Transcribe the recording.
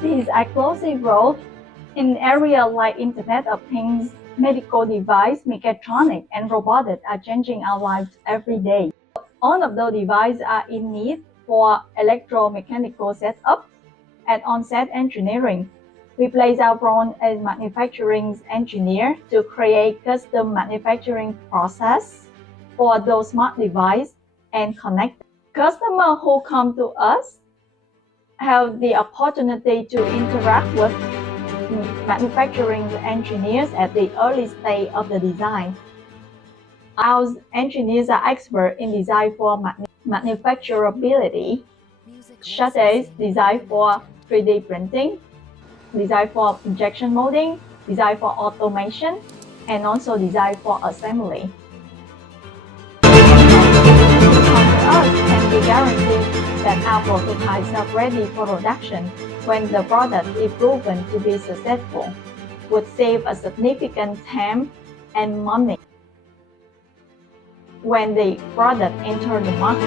sees explosive growth in areas like Internet of Things, medical device, mechatronics, and robotics are changing our lives every day. All of those devices are in need for electromechanical setup. At Onset Engineering, we play our role as manufacturing engineer to create custom manufacturing process for those smart devices and connect. Customers who come to us have the opportunity to interact with manufacturing engineers at the early stage of the design. Our engineers are experts in design for manufacturability, such as design for 3D printing, design for injection molding, design for automation, and also design for assembly. Us can be guaranteed that our prototypes are ready for production when the product is proven to be successful, would save a significant time and money when the product enters the market.